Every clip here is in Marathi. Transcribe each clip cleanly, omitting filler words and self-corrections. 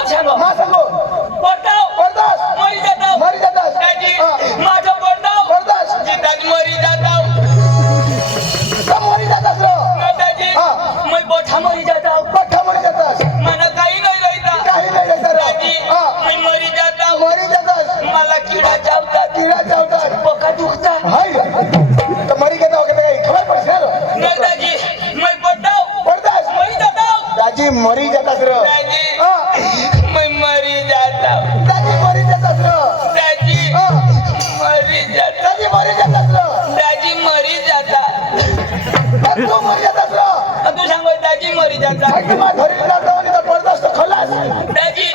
मग सांगो मा सांगो पडताव पडदास मरी जाताव मरी जातास दाजी माझं पडताव पडदास जिंदात मरी जाताव का मरी जातास रो ना दाजी मैं बोठा मरी जाताव पठ्ठा मरी जातास मला काही नाही राहता काही नाही जाता रो दाजी मैं मरी जाताव मरी जातास मला किडा चावतात किडा चावतात बोका दुखतात हाय तर मरी गेता वगैरे काही खबर पडશે रो ना दाजी मैं पडताव पडदास मरी जाताव दाजी मरी जातास रो दाजी मैं मरी जाताव दाजी मरी जातास रो दाजी मरी जाताव दाजी मरी जातास रो दाजी मरी जाता तू मरी जातास रो तू सांगो दाजी मरी जाता की मा घरी जातो आणि तो पडदास तो खलास दाजी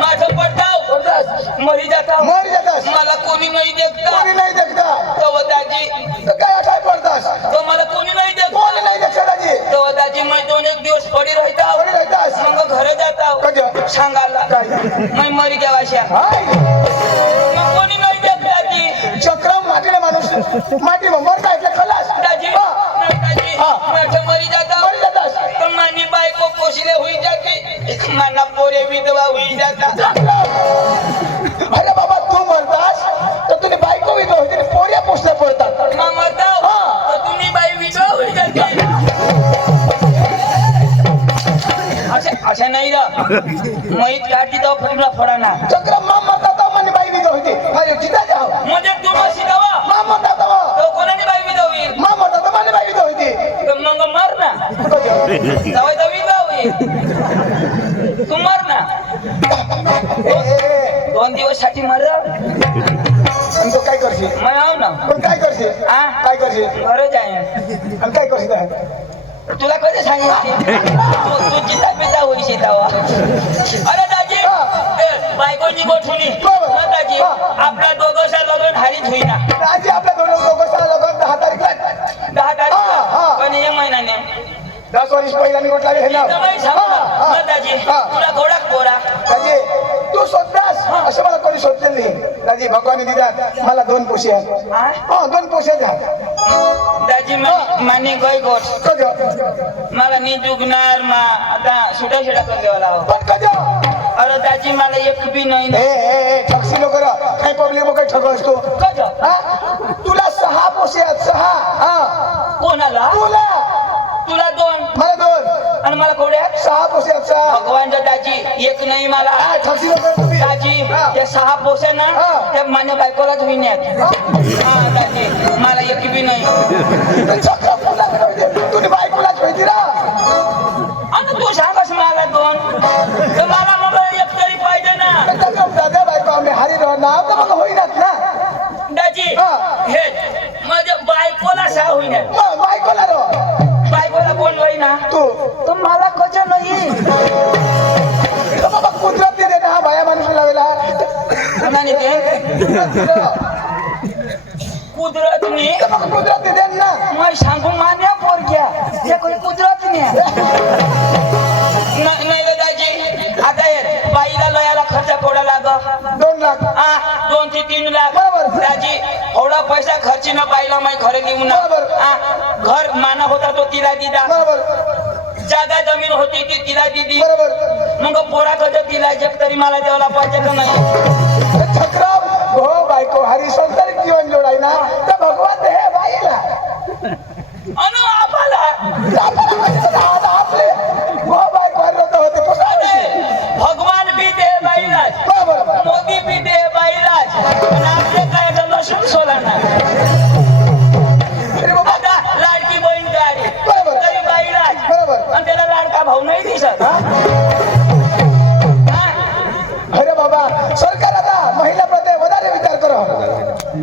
माझं पडताव पडदास मरी जाता मरी जातास मला कोणी नाही देखता कोणी नाही देखता तो दाजी तर काय काय पडदास तो मला कोणी नाही देखता कोणी नाही देखता दाजी तो दाजी मैं 2-1 दिवस पडी राहता कोणी राहतास मग घर जाता कजो सांगायला काय मैं मरी गेला अशा हाय मग कोणी नाही देखता दाजी चक्रम माटीने माणूस माटी मरता એટલે खलास दाजी दाजी माझं मरी जाता मरी जातास तर मानी बायको पोसले होई जाते माना पोरे विधवा होई जाता अरे बाबा तू मरतास तर तुझी बायको विधवा होती पोऱ्या पोसल्या पडतात मग मरताव तर तुम्ही बाई विधवा होई जाते अशा नाही रा मैत काठी तो फटला फडाना चक्रम माम मरता तो म्हणे बाई विधवा होती अरे जिता जाओ म्हणजे तू मशी दवा माम मरता तो तो कोणाची बाई विधवा होईल माम मरता तो म्हणे बाई विधवा होती तर मग मर ना दवाई तर विधवा होईल तू मर ना 2 दिवस साठी मर आणि तो काय करशील मैं आव ना पण काय करशील हा काय करशील घर जाय आणि काय करशील तुला कधी सांगितले तू चिता पिता होईशी तवा अरे दाजी बायको निघोठुनी दाजी आपला दोघंसा लग्न हारीच होईना आजी आपल्या दोन लोकांचा लग्न 10 तारीखला 10 तारीख पण एक महिन्याने 10 वर्ष पहिला निवड लागेल हे ना दाजी तुला घोडा कोरा दाजी तू शोधतास असं मला कोणी शोधलेलं नाही दाजी भगवान दिदात मला 2 पोशी आहेत 2 पोशी आहेत दाजी माने गय गोठ कजो मला नी जुगणार मा आता सुटा शिटा कर देवा लाव पण कजो अरे दाजी मला एक बी नाही ए ठगसी नको रा काय पब्लिक मग काय ठगस तू कजो तुला 6 पोशी आहेत 6 कोणाला तुला 2 मला 2 आणि मला कोड्यात 6 पोशी आहेत 6 भगवान दाजी एक नाही मला ठगसी नको तुम्ही दाजी त्या 6 पोसे ना त्या माझ्या बायकोलाच विण्यात हा दाजी मला एक बी नाही तुझी बायकोलाच माहिती रा आणि तू सांगस मला 2 तर मला मग एक तरी पाहिजे ना दादा बायको आम्ही हरी नाव तर मग होईनाच ना दाजी हे माझ्या बायकोला सा होईना बायकोला रो बायकोला कोण होईना तू मला कच नाही बाबा कुदरत दे ना हा बाया माणूस लावला नाही ते कुदरत नाही कुदरत दे ना मैं सांगू मान्या पोरग्या ते कोणी कुदरत नाही ग दाजी आता हे बाईला लयाला खर्च कोडा लाग 2 लाख 2 ते 3 लाख बरोबर. दाजी एवढा पैसा खर्ची न पाहिला मै घरे घेऊन बरोबर. घर माना होता तो तिला दिला बरोबर जागा जमीन होती ती तिला दिली बरोबर मग पोरा कधी तिला जग तरी मला द्यायला पाहिजे का नाही छकराव हो बायको हरी संसारिक जीवन जोडाय ना तर भगवान हे बाईला अनु आपाला आपले हो बायको हरी होते भगवान भी दे बाईलाच बरोबर मोदी भी दे बाईलाच आणि आपले काय नसून सोला ना आता लाडकी बहीण गाडी बरोबर. तरी बाईलाच बरोबर. आणि त्याला लाडका भाऊ नाही दिसत अरे बाबा सरकार आता महिला प्रति વધારે विचार करो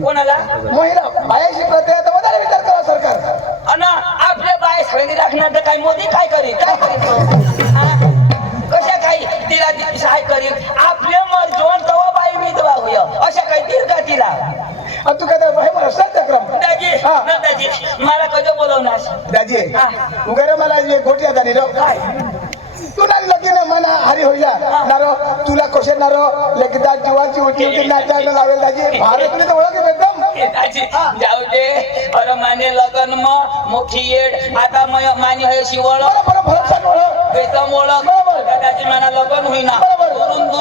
कोणाला महिला बायाशी प्रति आता વધારે विचार करा सरकार आणि आपले बाय सगळी राखणार तर काय मोदी काय करीत कशा काही तिला सहाय करीत आपले मर्जोन तवा बाई विधवा होय अशा काही दिल का तिला तू काय बाई मला सत्यक्रम दाजी दाजी मला कधी बोलवणार दाजी उगारे मला जे गोटिया जाणी रो काय तुला लगीन मना हरी होईला नारो तुला कसे नारो लगदा जीवाची उठी नाचायला लावेल दाजी भारतने तर ओळख एकदम दाजी जाऊ दे अरे माने लगन मोठी येड आता मानी होय शिवळ बरोबर भरसा ओळख बेतम ओळख दादाजी मला लगन होईना बरोबर. दोन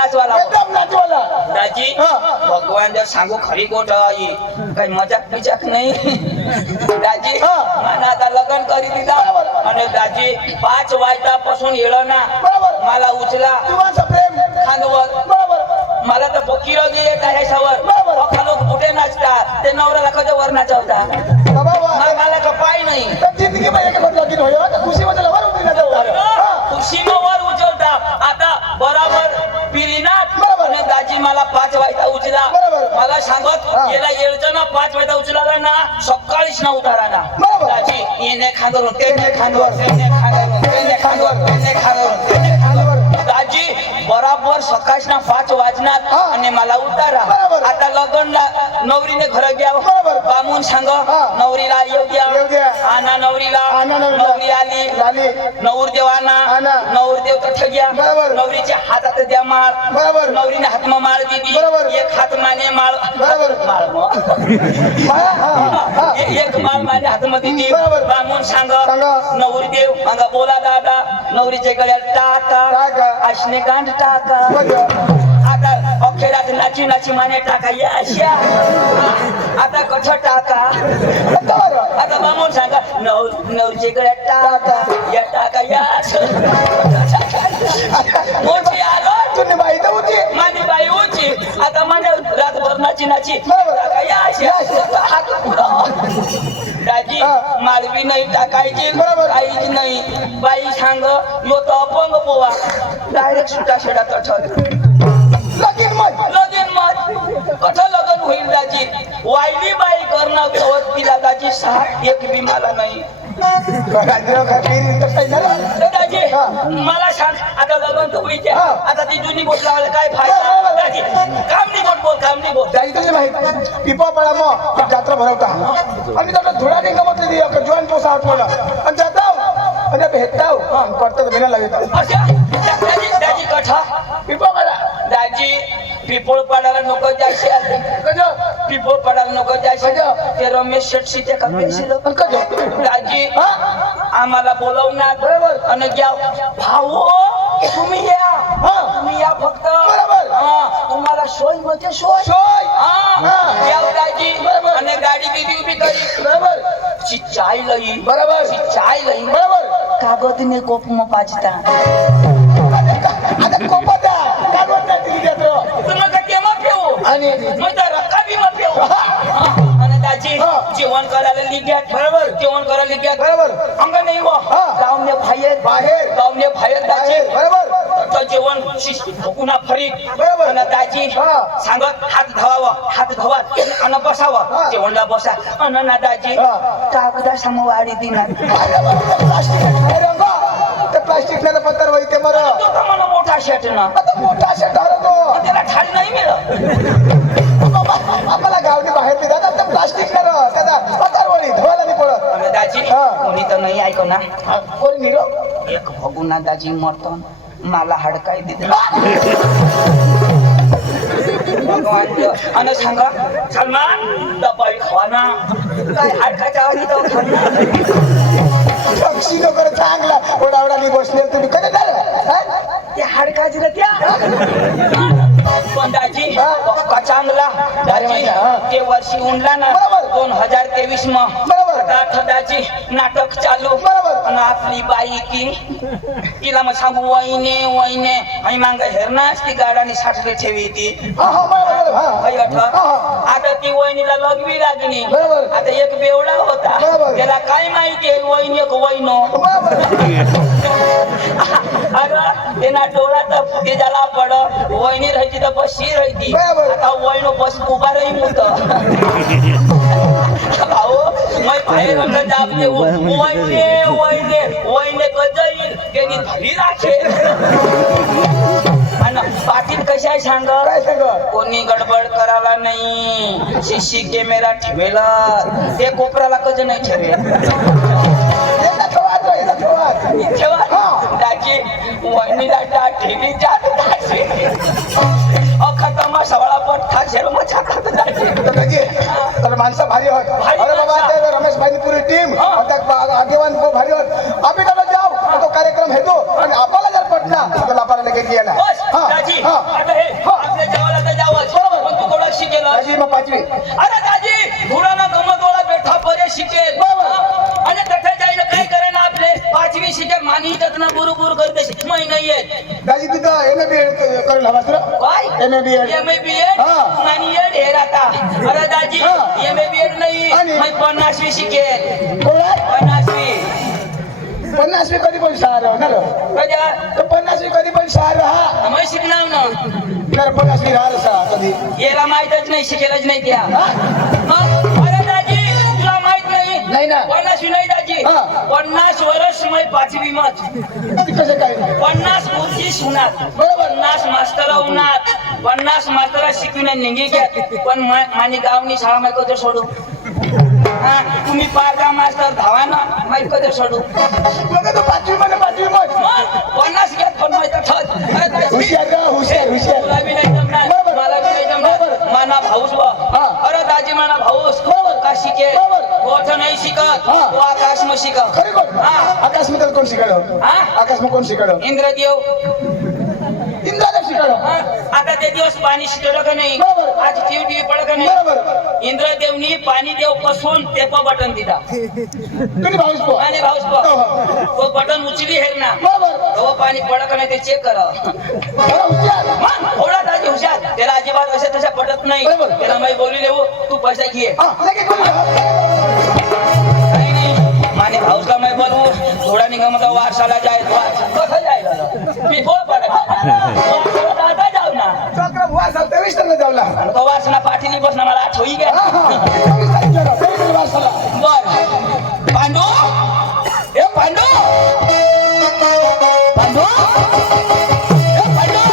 नाचवाला एकदम नाचवाला दाजी हा. भगवान जर सांगू खरी गोट आई काही मजाक बिजाक नाही दाजी हा. मला आता लग्न करी दिला आणि दाजी 5 वाजतापासून येळं ना बरोबर. मला उचला जीवाचं प्रेम खांदवर बरोबर मला तर फकीर येत आहे सवर बरोबर. अख्खा लोक कुठे नाचतात ते नवऱ्याला कधी वर नाचवता बाबा मला का पाय नाही तर जिंदगीमध्ये एक बदल लगीन होईल तर खुशीमध्ये लवर होती ना तेवढं. खुशीनं वर उचलता आता बराबर पिरीनाथ बरोबर. आणि दाजी मला 5 वाजता उचला बरोबर. मला सांगत हा. याला येळचं ना 5 वाजता उचलाला ना सकाळीच ना उतारा ना बरोबर. दाजी येणे खांदवरून तेने खांदवर तेने खांदवरून तेने खांदवर तेने खांदवरून तेने खांदवर दाजी बराबर सकाळच ना 5 वाजणार हा. आणि मला उतारा बरोबर. आता लग्नला नवरीने घर घ्या बरोबर. बामून सांग हा. नवरीला येऊ द्या येऊ द्या. आणा नवरीला आणा नवरीला. नवरी आली झाली नवरदेव आणा आणा. नवरदेव तर घ्या बरोबर. नवरीच्या हातात द्या माळ बरोबर. नवरीने हातमा माळ दिली बरोबर. एक हात माने माळ बरोबर. माळ मग. हा, हा, हा. एक माळ माझ्या हातमध्ये दिली बरोबर. बामून सांग सांगा. नवरदेव सांगा बोला दादा नवरीच्या गळ्यात टाका टाका. आशने गांठ टाका बरोबर. आता अखेरात नाची नाची माने टाका या अशा आता कठ टाका बरोबर. आता बामून सांगा नवरीच्या गळ्यात टाका या टाका या मोठी आलो तुझी बाई तर होती माझी बाई होती आता माझ्या रातभर नाची नाची बरोबर. टाका या अशा हात पुढं दाजी हा. मालवी नाही टाकायची बरोबर. काहीच नाही बाई सांग यो तो अपंग पोवा डायरेक्ट सुटा शेडा तठल लगीन मत लगीन मत कठ लगन होईल दाजी वायली बाई करणं कवत तिला दाजी 6 एक बी मला नाही राजराव खातीर तर काही झालं तर दाजी हा. मला सांग आता लग्न तर होईचे हा. आता ती जुनी गोष्ट लावायला काय फायदा दाजी काम नाही बोल काम नाही बोल जाई तुझी माहित पिपापाळा मग जात्रा भरवता आम्ही त्याला धुळा डिंग म्हटली ती जॉईन पोसा आठवलं आणि जाताव आणि भेटताव पडतं बिना लागेल अशा दाजी कठा पिपापाळा दाजी पिपोळ पाडायला नको जायचे कजो पिपोळ पाडायला नको जायचे कजो ते रमेश शेटशी ते कपेशील पण कजो दाजी हा आम्हाला बोलवणार बरोबर. आणि घ्या भाऊ तुम्ही या हा. तुम्ही या फक्त बरोबर. हा, तुम्हाला सोय म्हणजे सोय सोय हा. हा. या दाजी बरोबर. आणि गाडी किती उभी करी बरोबर ची चाय लई बरोबर. ची चाय लई बरोबर कागदने कोप मग पाजता आता कोपदा काढवत नाही तिची जात्रा तुम्ही का तेव्हा ठेवू आणि मग तर रक्काबी मग ठेवू आणि दाजी हा. जेवण करायला लिग्यात बरोबर. जेवण करायला लिग्यात बरोबर अंग नाही हो हा. गावने बाहेर बाहेर गावने बाहेर दाजी बाहेर बरोबर तर जेवण पुन्हा फरी बरोबर. आणि दाजी हा. सांगत हात धवावं हात धवात आणि बसावं हा. जेवणला बसा आणि ना दाजी हा. कागदा समवाडी दिनात प्लास्टिक रंग ते प्लास्टिक नाही पत्तर वैते मर तो का मला मोठा शेट ना आता मोठा शेट धरतो त्याला ठाडी नाही मिळत आम्हाला गावनी बाहेर निघात आता प्लास्टिक कर त्याचा पत्तर वळी धुवायला नाही पडत आणि दाजी हा. कोणी तर नाही ऐकू ना कोणी निरो एक भगुना दाजी मरतो मला हडकाय दिलं भगवान देव. आणि सांगा सलमान दबाई खाना काय हडकाच्या आधी तो पक्षी लोक चांगला ओडावडाली बसले तुम्ही कधी झालं त्या हडकाची ना त्या पण दाजी हा. पक्का चांगला दाजी हा. ते वर्षी उंडला ना बरोबर. 2023 म बरोबर. आता दाजी नाटक चालू बरोबर. आणि आपली बाई की तिला मग सांगू वहिने वहिने आणि मांग हेरणाच ती गाडाने साठले ठेवी ती हा हा बरोबर हा हा. आता ती वहिनीला लगवी लागली बरोबर. आता एक बेवडा होता बरोबर. त्याला काय माहिती वहिनी एक वहिनो अरे तेना डोळा तर फुटे झाला पड वहिनी राहायची तर बसशी राहायची बरोबर. आता वहिनो बस उभा राही मुत भाऊ मै बाहेर अंदर जाबले वहिने वहिने वहिने कजईल त्यांनी धरी राखे आणि पाटील कशा सांग काय सांग कोणी गडबड करायला नाही शिशी कॅमेरा ठेवेला ते कोपराला कज नाही ठेवे ठेवा दाजी वहिनीला टाक ठेवी जात दाजी अखतमा सवाळा पण ठाशेर मजा खात दाजी तर माणसं भारी होत भारी अरे बाबा माणसं. ते रमेश भाईनी पुरी टीम आगेवान को भारी होत आम्ही त्याला जाऊ तो कार्यक्रम हेतो आणि आपल्याला जर पटला तो लापाला लगेच गेला बस दाजी आता अरे दाजी धुराना गमतवाळा बेठा परे शिकेल आणि तथे जायला काय करे ना आपले 5वी शिके मानी ततना बुरु करते मै नाही येत दाजी तिथं MA-BEd करेल हवा तुला काय MA-BEd MA-BEd हा. मानी येड हे राहता अरे दाजी हा. MA-BEd नाही आणि? मै 50वी शिकेल कोणा 50वी 50वी कधी पण शहर राहणार कजा तर 50वी कधी पण शहर राहा मै शिकणार ना तर 50वी राहा रसा कधी याला माहितच नाही शिकेलच नाही त्या हा? मग अरे दाजी तुला माहित नाही नाही ना 50वी नाही दाजी हा. 50 वर्ष मै 5वी मत ती कसं काय 50 बुद्धी सुनात बरोबर 50 मास्तर उन्हात 50 मास्तर शिकून निघी घ्या पण माझी गावनी शाळा माहिती कधी सोडू हा तुम्ही 5 मास्तर धावा ना माहिती कधी सोडू बघा तो 5वी मध्ये 5वी मत मग 50 घेत पण माहिती ठत अरे दाजी, हुशार का हुशार हुशार तुला बी नाही जमणार बरोबर. मला बी नाही जमणार बरोबर. माना भाऊस हा. अरे दाजी माना भाऊस बरोबर. का शिके बरोबर. गोठ नाही शिकत हा. तो आकाश में शिकत खरी कोण हा. आकाश मध्ये कोण शिकाडं हा? आकाश मध्ये कोण शिकाडं इंद्रदेव इंद्रादेव शिकाडं हा? आता ते दिवस पाणी शिकलं का नाही बरोबर. आज टीव्ही पडलं का नाही बरोबर इंद्रदेवनी पाणी देव पासून तेप बटन दिला तुम्ही भाऊस पो आणि भाऊस तो बटन उचली हेर ना बरोबर तो पाणी पडलं का नाही ते चेक करा बरं, हुशार मग थोडा दाजी हुशार त्याला अजिबात असे तशा पटत नाही बरोबर. त्याला मी बोलू देऊ तू पैसा घे हा लगेच बोलू. नाही नाही माने भाऊसला मी बोलू थोडा निघा मग वारसाला जायचं वारसा कसं जायला मी फोन पडत आता जाऊ ना चक्र वार साल 23 तारखेला जावला तो वासना पाठीली बसना मला आठवई घ्या हा हा 23 तारखेला 23 वारसाला बर पांडू ए पांडू पांडू ए पांडू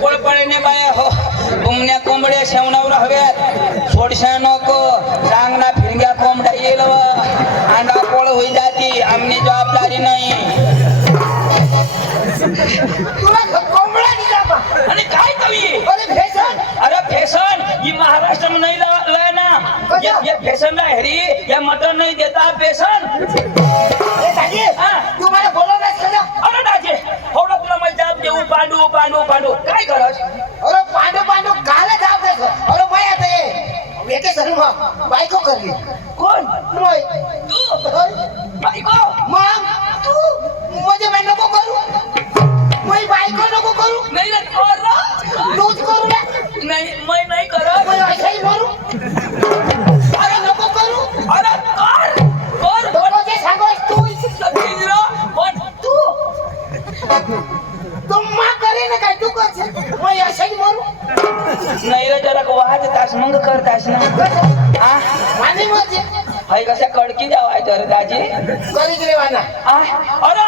कोळपळीने बाया हो उमण्या कोंबड्या शेवणावर हव्यात सोडशा नको रांगणा फिरग्या कोंबड्या येईल व अंडा कोळ होई जाती आमनी जबाबदारी नाही तुला कोंबडा दिला बा आणि काय कवी अरे भेसन अरे फॅशन ही महाराष्ट्र में नहीं लय ना ये फॅशन है हरी ये मटन नहीं देता फॅशन ए दाजी हा. तू मला बोलवलास का ना अरे दाजे थोडा तुला मैं जाब देऊ पांडू पांडू पांडू काय करस अरे पांडू पांडू काला जाव देख अरे मैं आता ये वेके सरू बायको करली कोण मोय तू बायको मग तू म्हणजे मैं नको करू मैं बायको नको करू नाही रे कर तूच करू ना नाही मैं नाही करत मैं असाही मरू अरे नको करू अरे कर नको जे सांगोस तू इंद्र पण तू तुम्हा करे ना काय तू कर मैं असाही मरू नाही रे जरा वाज तास मग करतास ना आ माने म्हणजे हाय कशा कडकी जावाय तर दाजी करी गेले वाना आ अरे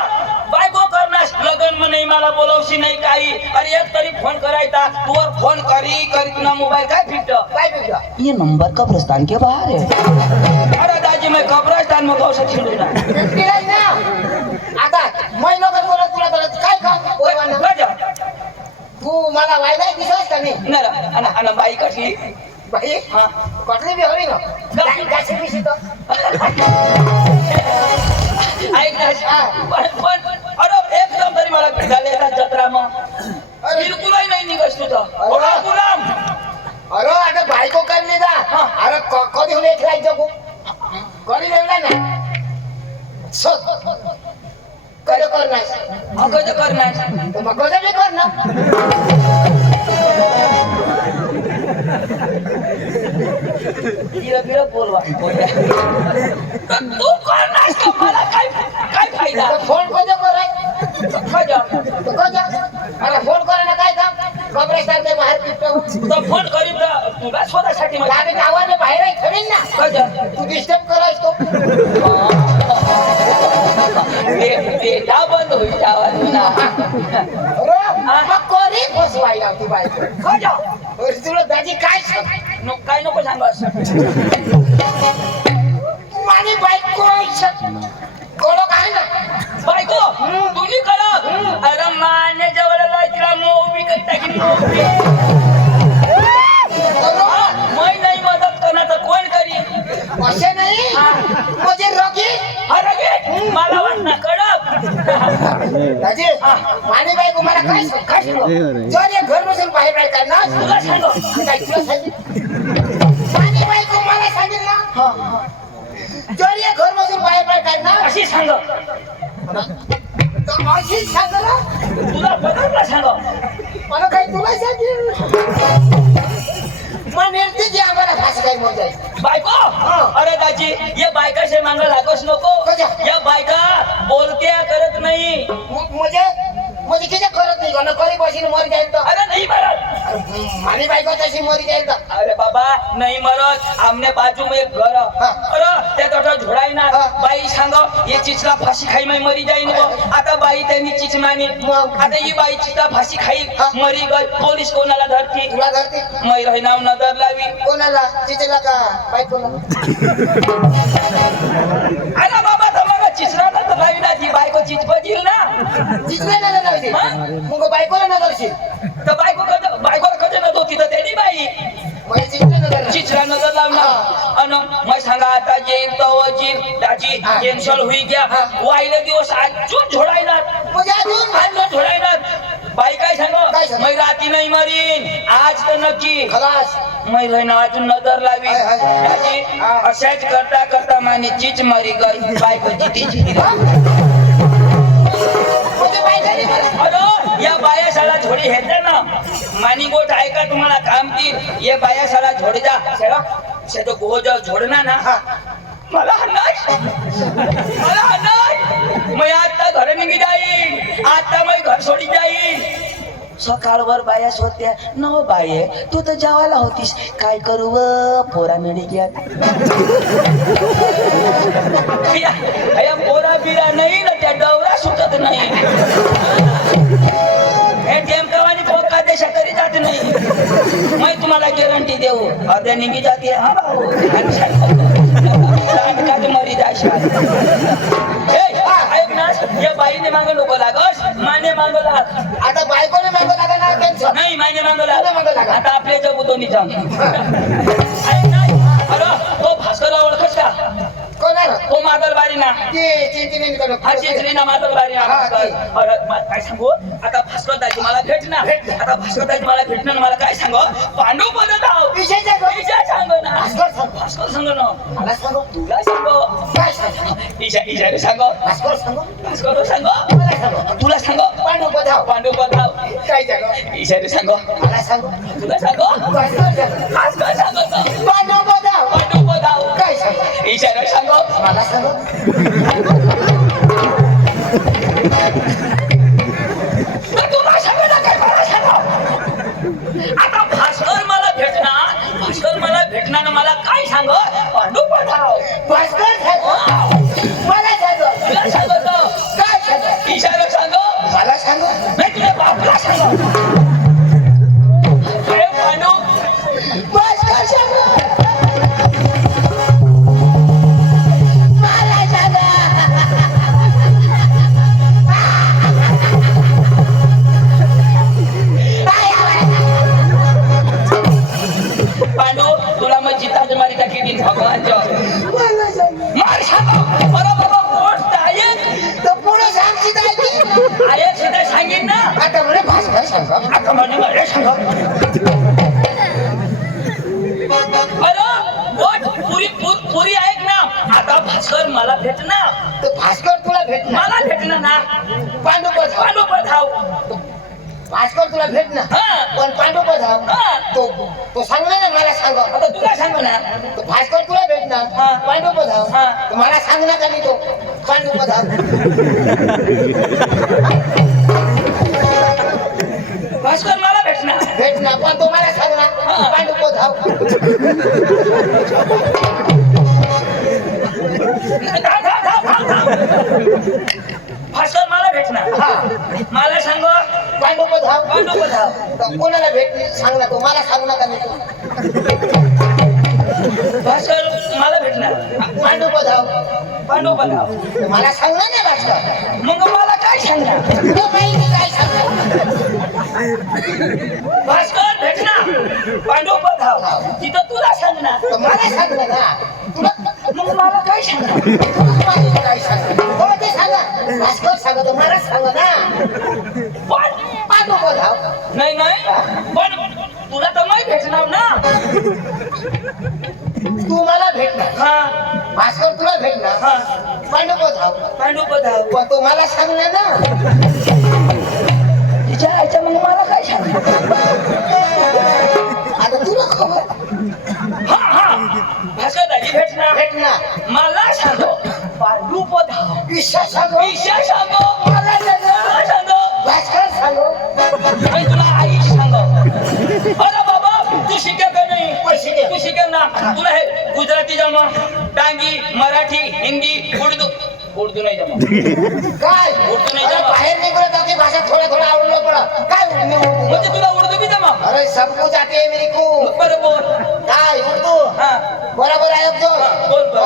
बायको करणार लगन में नाही मला बोलवशी नाही काही अरे एक तरी फोन करायचा तूवर फोन करी तुला मोबाईल काय फिट काय बिगडा ये नंबर कब्रिस्तान के बाहर है अरे दाजी मैं कब्रिस्तान में कौन सा छिड़ू ना बिगडाय ना आता मैं नको बोलत तुला बोलत काय काम ओय वाना गजा तू मला वायलाय दिसस का नाही नरा अन बाई कटली बाई हा कटली बी हवी ना गाशी बिशी तो ऐक ना पण अरे एकदम तरी मला भेटायला येतात जत्रा मग अरे. बिलकुलही नाही निघस तुझं ओळा गुलाम अरे आता बायको करली जा हा. अरे कधी होऊन एक लाख जगू करी नेला ना कधी करणार अगद करणार मग कधी बी करणार बिर बोलवा तू करणार का मला काय काय फायदा फोन कधी कराय खजा कधी अरे फोन करायला काय काम कब्रेस्तान ते बाहेर पिटतो तो फोन करीत तुला स्वतःसाठी मला लागत आवाज बाहेर ठेवीन ना खजा तू डिस्टर्ब करायस तो डेटा बंद होईल त्यावर ना मग कोणी फसवायला होती बायको तुला दाजी काय काय नको सांगस माझी बायको कोण काय ना बायको तुम्ही करा अरे मान्य जवळ तिला मोबी टाकी मै नाही मदत करणार तर कोण करी असे नाही म्हणजे रोगी अरे मला वाटणार कडक दाजी माझी बायको मला काय जर एक घर बसून बाहेर बाहेर करणार तुला सांगो काय तुला सांगितलं माझी बायको मला सांगितलं जर एक घर बसून बाहेर बाहेर करणार अशी सांग अशी सांगला तुला बदलला सांग मला काय तुला सांगेल मग निर्ती जी आम्हाला भाषा काही मोज आहे बायको अरे दाजी ये बायका से मांग लागोस नको या बायका बोलत्या करत नाही म्हणजे किती करत नाही कोणा करी बसीन मरी जाईल तर अरे नाही मरत माझी बायको तशी मरी जाईल तर अरे बाबा नाही मरत आमने बाजू में एक घर अरे त्या तोटा झोडाई ना बाई सांग ये चिचला फाशी खाई मै मरी जाईन आता बाई त्यांनी चिच मानी आता ही बाई चिचला फाशी खाई मरी गई पोलीस कोणाला धरती तुला धरते मै रही नाव नजर लावी कोणाला चिचला का बायकोला अरे बाबा तुम्हाला चिचला नजर लावी ना ती बायको चिच बजील ना चिचला ना लावते मग बायकोला ना लावशील तर बायको कधी नव्हतो तिथं त्यांनी बाई म्हणजे चिचला ना लावशील चिचला नजर लावणार अन मग सांगा आता जेल तवजील दाजी कॅन्सल होई गया वाईले दिवस अजून झोडायणार म्हणजे अजून अजून झोडायणार बाई काय काय सांग सांग? मै राती नाही मरीन आज तर नक्की खलास मै रहिना अजून नजर लावी हाय, हाय. दाजी अशाच करता करता माने चीच मरी गई बायको जितीची म्हणजे बायकोने मला अरे या बाया साला झोडी हेते ना मानी गोट ऐका तुम्हाला काम की ये बाया साला झोडी जा सेवा से तो गोज झोडना ना मला नाही मैं आता घर निघी जाईन आता मैं घर सोडी जाईन सकाळवर बाया होत्या न बाये तू तर जेवायला होतीस काय करू व पोरा मिळी घ्या पोरा बिरा नाही ना त्या डवरा सुटत नाही हे टेमकावानी पोका देशा तरी जात नाही मैं तुम्हाला गॅरंटी देऊ अर्ध्या निघी जाते हा भाऊ मरी जाशाल ऐक ना या बाईने मागं लोक लागस माने मागं लाग आता बायकोने मागं लागा ना टेन्शन नाही माने मागं मागं लाग लाग. आता आपल्या जगुतोनी जाऊन ऐक ना अरे तो भास्कर ओळखस का कोणाला तो मादलबारी ना ते चिंती नाही करू हा चिंचली ना मादलबारी ना भास्कर अरे काय सांगू आता भास्कर दाजी मला भेटणार आता भास्कर दाजी मला भेटणार मला काय सांगू पांडू पदत आहो विषय सांगू. विषय सांग ना भास्कर सांग. भास्कर सांग ना मला सांगू तुला सांगू काय सांगू इशारे सांगू भास्कर सांगू भास्कर सांगू मला सांगू तुला सांगू पांडू बधाव पांडू पदाव काय सांगू इशारे सांगू मला सांगू तुला सांगू भास्कर सांगू भास्कर सांगू पांडू बधाव पांडू पदाव काय सांगू इशारे सांगू मला सांगू तुला सांगू ना काय मला सांगू आता भास्कर मला भेटणार ना मला काय सांग पांडू पदाव भास्कर सांगू मला सांगू तुला सांगतो काय सांगू इशारा सांगू मला सांगू नाही तुला बापला सांगू अरे पांडू भास्कर सांगू मला सांगू पांडू तुला मग जिताच मारी टाकी दिन भगवानच्या मला सांगू मार सांगू बरं बाबा गोष्ट आहे तर पुढे सांगची काय आहे सुद्धा सांगेन ना आता म्हणे भास्कर सांगू आता म्हणजे मला सांग अरे गोष्ट पुरी ऐक ना आता भास्कर मला भेटणार तर भास्कर तुला भेटणार मला भेटणार ना पांडू बधाव पांडू पधाव भास्कर तुला भेटणार हा पण पांडू बधाव हा. तो सांगणार ना मला सांग आता तुला सांगू ना तो भास्कर तुला भेटणार हा. पांडू बधाव हा. तर मला सांगणार का मी तो पांडू बधाव भास्कर मला भेटणार भेटणार पण तो मला सांगणार हा. पांडू बधाव थांब. भास्कर मला भेटणार हा मला सांग पांडुपधाव पांडुपधाव कोणाला भेटली सांग ना तू मला सांग ना का मी भास्कर मला भेटणार पांडुपधाव पांडुपधाव मला सांग ना भास्कर मग मला काय सांगणार तुला माहिती काय सांगणार भास्कर भेटणार पांडुपधाव तिथं तुला सांगणार तर मला सांग ना तुला मग मला काय सांगणार तुला माहिती काय सांगणार हो ते सांगा भास्कर सांगतो मला सांग ना पण पांडुपधाव नाही नाही पण तुला तर नाही भेटणार ना तू मला भेटणार हा भास्कर तुला भेटणार हा पांडुपधाव पांडुपधाव पण तू मला सांगणार ना तिच्या आईच्या मग मला काय सांगणार आता तुला खबर हा हा भास्कर दाजी भेटणार भेटणार मला सांगो पांडुपधाव ईशा सांगो ईशा सांगो मला सांगो मला सांगो भास्कर सांगो मी तुला आई सांगो अरे बाबा तू शिकेल का नाही पैसे दे तू शिकेल ना तुला हे गुजराती जमा डांगी मराठी हिंदी उर्दू उर्दू नाही जमा काय उर्दू नाही अरे जमा बाहेर निघलो तर ती भाषा थोडं थोडं आवडलं पडा काय उर्दू म्हणजे तुला उर्दू बी जमा अरे सब कुछ आते है मेरे को बरं बोल काय उर्दू हा बरोबर आहे जो बोल, बोल.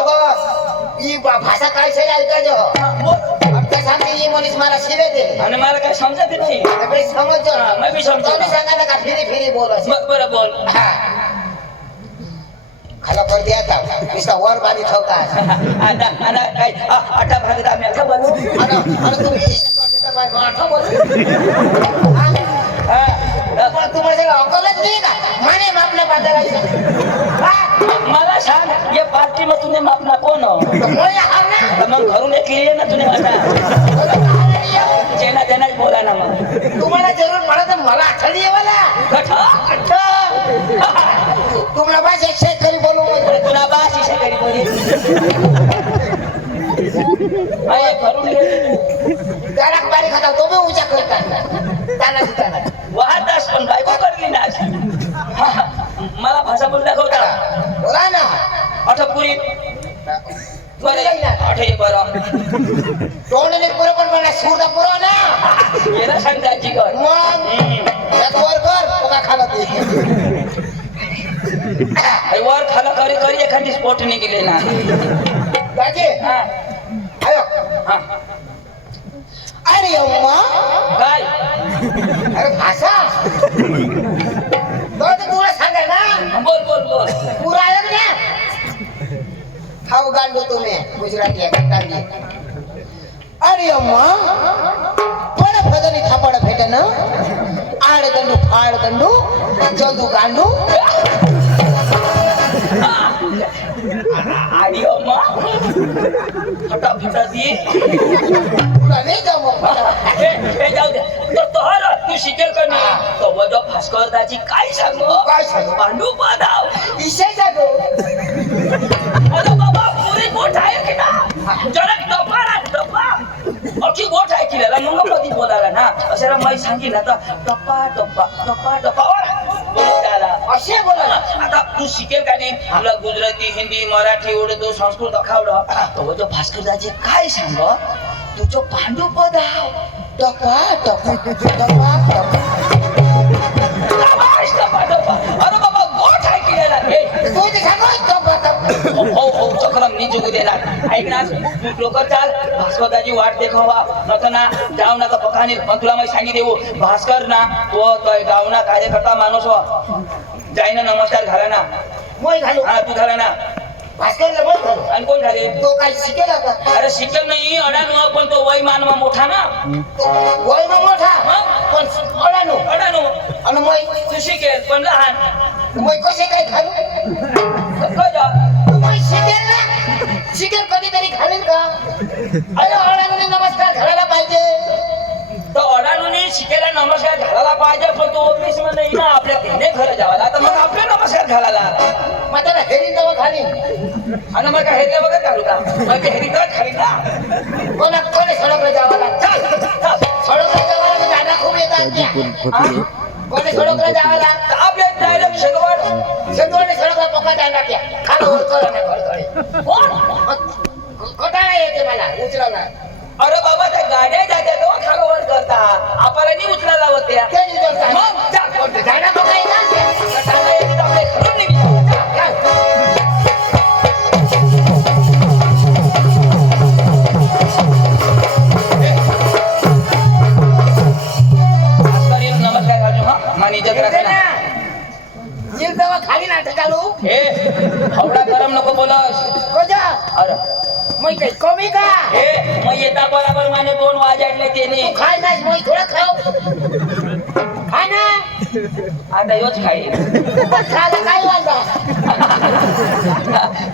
ही भाषा काय से ऐकायचं हा, बोल आमच्या सांगते ही मनीष मला शिवे दे आणि मला काय समजत नाही सगळे समजतो हा, मी बी समजतो. तुम्ही सांगा ना का फिरी फिरी बोल असे बरं बोल हा. खाला कर दिया था इसका वर बारी ठोका आता आता काय आटा भात आम्ही आता बोलू अरे तुम्ही आठा बोल हा, तुम्हाला अकलच नाही का माने मापल्या बाजारायचं मला सांग ये पार्टी में तूने मापना कोण हो? तर मग घरून एक लिहिले ना तुने आता जेना देना बोला ना मग तुम्हाला जरूर पडा तर मला आठवण ये मला गठा तुम्हाला बस एक शेतकरी बोलू तुला बास इशे करी बोली अरे घरून गराक बारी खाता तो बी उचा करतात ताना दुकाना वाहतास पण बायको करली ना आज. मला भाषा बोल दाखवता बोला ना अठपुरी बरं आठही बरं तोंडने बरोबर म्हणा सूरदा पुरव ना येणं सांग दाजी कर मग त्यात वर कर तुला खाला ते वर खाला करी करी एखादी स्पोर्ट निघले ना दाजी हा आयो हा अरे अम्मा काय अरे भाषा तो तुला सांगा ना बोल बोल बोल पुरा आहे ना खाऊ गांडू तुम्ही गुजराती आहे गांडी अरे अम्मा पण फदनी थापड भेटन आड गंडू फाड गंडू जंदू गांडू आणि अम्मा फटाफटा दी तुला नाही जमत हे जाऊ दे तर तू शिकेल का नाही तो वजो भास्कर दाजी काय सांगू काय सांगू? पांडू पदाव विषय जागो अरे बाबा पुरी गोठ आहे की ना जरा टपा ना टपा अशी गोठ आहे की मग कधी बोलायला ना असे मी सांगितलं आता टप्पा टप्पा टप्पा टप्पा बोलत त्याला असे बोला ना आता तू शिकेल का नाही तुला गुजराती हिंदी मराठी उर्दू संस्कृत अखावडं तो वजो भास्कर दाजी काय सांग तुझं पांडू पदाव टपा टपा टपा टपा अरे बाबा गोठ आहे की तू ते सांगो टपा टपा हो हो चक्रम नी जुगू देणार ऐक ना तू लवकर चाल भास्करदाची वाट देखावा नका ना जाऊ नका पकानी पण तुला मी सांगी देऊ भास्कर ना तो गावना कार्यकर्ता माणूस हो जाईना नमस्कार घाला ना मोय घालू हा तू घाला ना भास्करला बोल घालू आणि कोण घाले तो काय शिकेल का अरे शिकेल नाही अडाणू पण तो वय मानवा मोठा ना वय मग मोठा पण अडाणू अडाणू आणि मोय तू शिकेल पण लहान मोय कसे काय घालू तू मोय शिकेल ना शिकेल कधीतरी घालेल का अरे अडाणूने नमस्कार घालायला पाहिजे तो अडाणूने शिकेला नमस्कार घालायला पाहिजे पण तो ऑफिस मध्ये ना आपल्या तिने घर जावाला तर मग आपल्या नमस्कार घालायला मग त्याला हेरिंग तेव्हा घालीन आणि मग काय हेरिया वगैरे घालू का मग ते हेरिया खाली का कोणी सडकला जावाला चल सडकला जावाला दादा खूप येतात कोणी सडकला जावाला आपले डायरेक्ट शेगवाड शेतवाडी सडकला पका दांडा त्या खाला वर चला ना घर कोण कटाळा येते मला उचला ना चालू हे हवडा गरम नको बोलस कोजा अरे मैं काही कमी का हे मग येता बरोबर माने 2 वाजाडले त्याने तू खाय नाही मैं थोडं खाऊ खाय ना आता योच खाईल बस खायला काय वांदा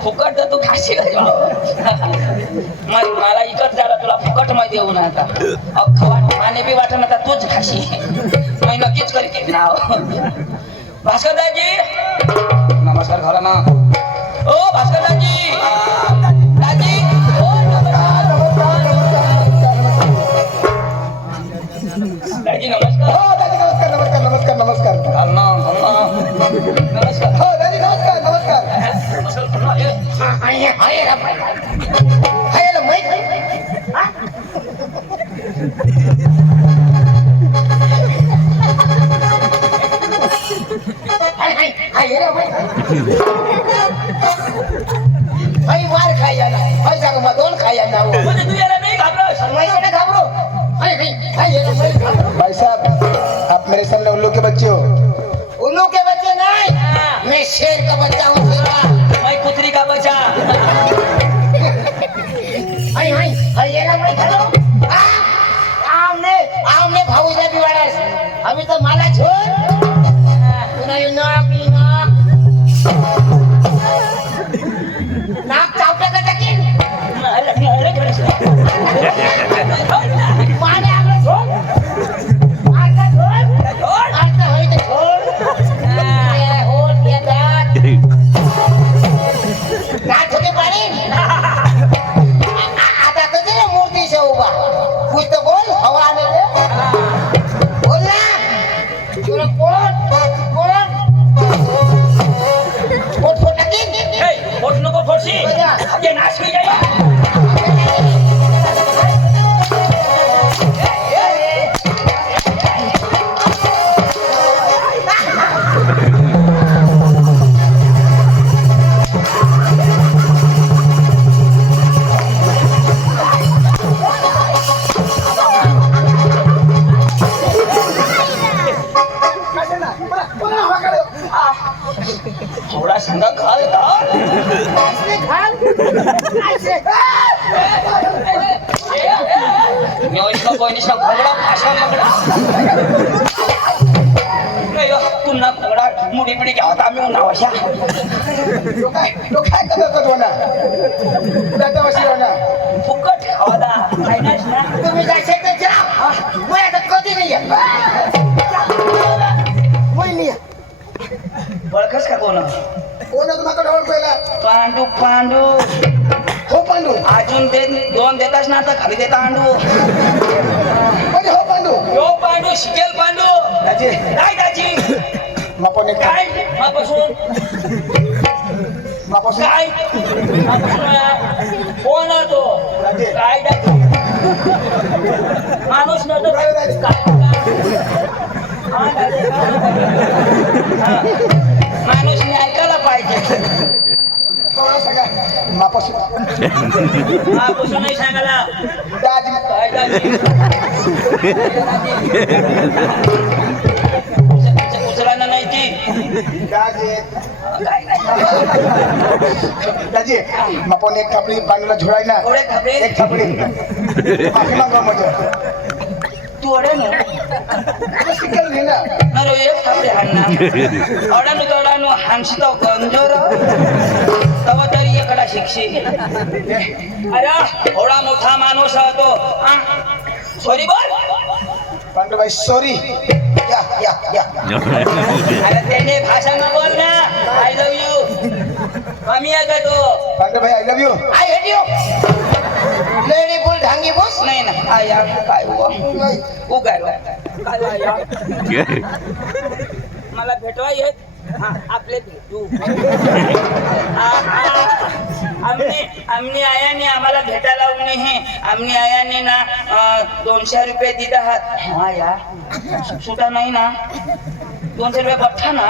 फुकट तर तू खाशील मला इकत झाला तुला फुकट मध्ये देऊ ना आता अख्खा वाट माने बी वाटण आता तूच खाशी मी नक्कीच करीन नाव भास्कर दाजी नमस्कार घरा ना ओ भास्कर दाजी दाजी ओ दाजी नमस्कार हो दादी नमस्कार नमस्कार नमस्कार नमस्कार नमस्कार हो दादी नमस्कार नमस्कार हाय हाय रा हाय ला मैं हाय हाय रा मैं हाय मार खाया ना हाय जाग मा दोन खाया ना वो म्हणजे तू याला नाही घाबरस मैं कडे घाबरो हाय हाय रा मैं घाबरो भाई साहब आप मेरे सामने उल्लू के बच्चे हो उल्लू के बच्चे नहीं मैं शेर का बच्चा हूँ शेरा मैं कुतरी का बच्चा हाय हाय हाय ये ना मैं खलो आमने आमने भाऊ ने बिवाड़स अभी तो माला छोड़ पुन्हा यू नाक चावटा का टकीन माने आमने छोड़ आता छोड़ आता होई तो छोड़ ये होल ये दात दात होके पाणी आता कधी रे मूर्ती से उभा कुछ तो बोल हवा में दे बोल ना तुला कोण पोट फोटा की हे पोट नको फोडशी ये नाश मी जाई थोडा सांगा खाल का ऐसे खाल ऐसे मी इसका कोई निशा घोड़ा भाषा पकड़ा नाही पुन्हा घोड़ा मुडी पिडी घ्यावता आम्ही उन्हावशा तो काय करत होना दादा वशी होना फुकट खावादा काय नाच ना तुम्ही जायचे तर जा मैं आता कधी नाही आहे मैं नाही आहे. ओळखस का कोण कोण तुमच्याकडे ओळखायला पांडू पांडू हो पांडू अजून ते 2 देतास ना आता खाली देता आंडू म्हणजे हो पांडू यो पांडू शिकेल पांडू दाजी काय दाजी मापन एक काय मापासून मापासून काय कोण आहे तो काय दाजी माणूस नव्हतो काय माणूसने ऐकायला पाहिजे मापासून मापासून नाही सांगायला दाजी काय दाजी उचलायला नाही ती दाजी काय दाजी मापन एक थापडी पांडूला झोडाय ना थोडे खबरे एक थापडी माफी मागवा म्हणजे तोडे ना शिकल घे ना नरो एक खबरे हाणना अडानु तोडानु हाणशी तो गंजोर तव तरी एकडा शिक्षी अरे थोडा मोठा माणूस आहे तो सॉरी बोल पांडू भाई सॉरी या या या अरे त्याने भाषा न बोल ना आय लव यू कमी आहे का तो पांडू भाई I love you I hate you lady बोल ढांगी बस नाही ना आया काय हुआ उगाय काय यार मला भेटवा येत आपले भेटू आमने आयाने आम्हाला भेटायला लावणे हे आमने आयाने ना 200 रुपये दिले आहात हा यार सुटा नाही ना 200 रुपये बठ्ठा ना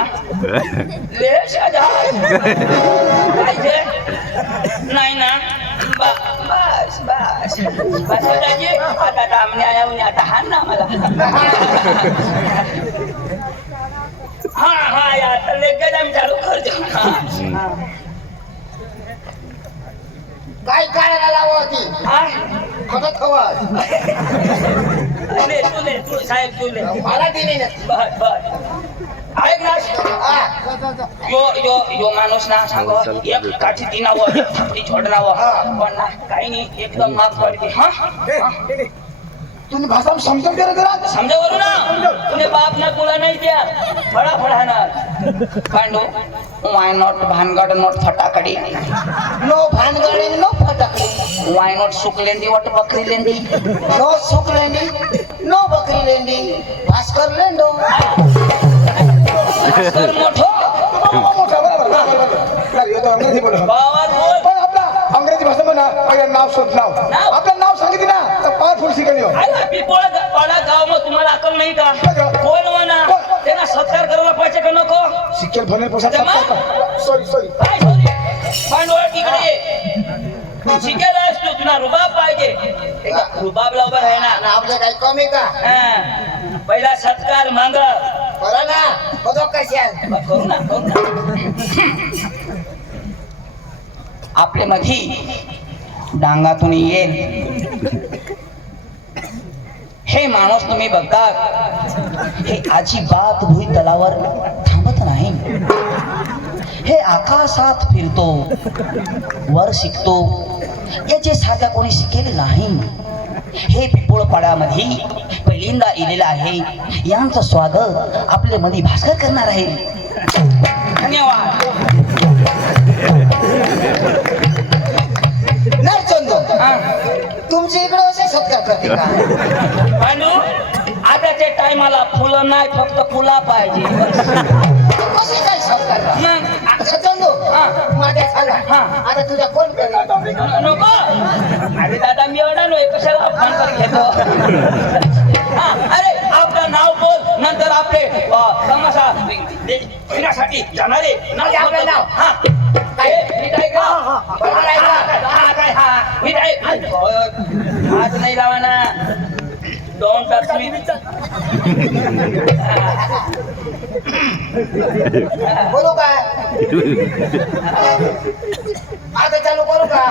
लेश पाहिजे नाही ना बस बस बस दाजी आता आमने आया आता हाण ना मला हा हा आता लेके जाम चालू करतो हा. काय काढायला लावा होती हा? खगत हवा तू साहेब तुले मला दिली ना बर ऐक ना हा. यो माणूस ना सांगो एक काठी दिनावं एक थापटी छोडरावं पण ना काही नाही एकदम माफ करते हा तुम्ही भाषा समजून घ्या जरा समजा वरू ना तुझे बाप ना तुला नाही द्या फळा फळाणार पांडू वाय नॉट भानगड नॉट फटाकडी नो भानगडी नो फटाकडी वाय नॉट सुकलेंदी वाट बकरी लेंदी नो सुख लेंडी नो बकरी लेंडी भास्कर लेंडो तर मोठो मोठा बरोबर येतो अंग्रेजी बोल बावात बोल पण आपला अंग्रेजी भाषा म्हणा आपलं नाव शोध नाव नाव? आपलं नाव सांगितलं ना तर पॉवरफुल शिकणी हो आला पिपोळ पाडा गाव मग तुम्हाला अक्कल नाही का कोण म्हणा त्यांना सत्कार करायला पाहिजे का नको शिकेल भरणे पोशाख सॉरी सॉरी काय सॉरी पांडवळ तिकडे ये. तू शिकेला आहेस तू तुला रुबाब पाहिजे रुबाबला उभं आहे ना आणि आपलं काही कमी का हा. पहिला सत्कार मांग बरं ना बघो कशी आहे करू ना आपले मधी डांगातून येईल हे माणूस तुम्ही बघता हे अजिबात भुई तलावर थांबत नाही हे आकाशात फिरतो वर शिकतो याचे साध्या कोणी शिकेले नाही हे पिपोळपाड्यामध्ये पहिल्यांदा इलेलं आहे यांचं स्वागत आपल्या मध्ये भास्कर करणार आहे धन्यवाद नरचंदो हा. तुमच्या इकडे असे सत्कार करते का पांडू आताच्या टायमाला फुलं नाही फक्त फुला पाहिजे कसे काय सत्कार का? मग नरचंदो हा. माझ्या सांगा हा. आता तुझ्या कोण करणार नको अरे दादा मी अडालोय कशाला अपमान कर घेतो हा, अरे आपलं नाव बोल नंतर आपले तमाशा फिरण्यासाठी जाणारे म्हणजे आपलं नाव? हा काय मिठाई का बरोबर आहे का? हा काय हा मिठाई हात नाही लावा ना डोंट टच मी बोलू का आता चालू करू का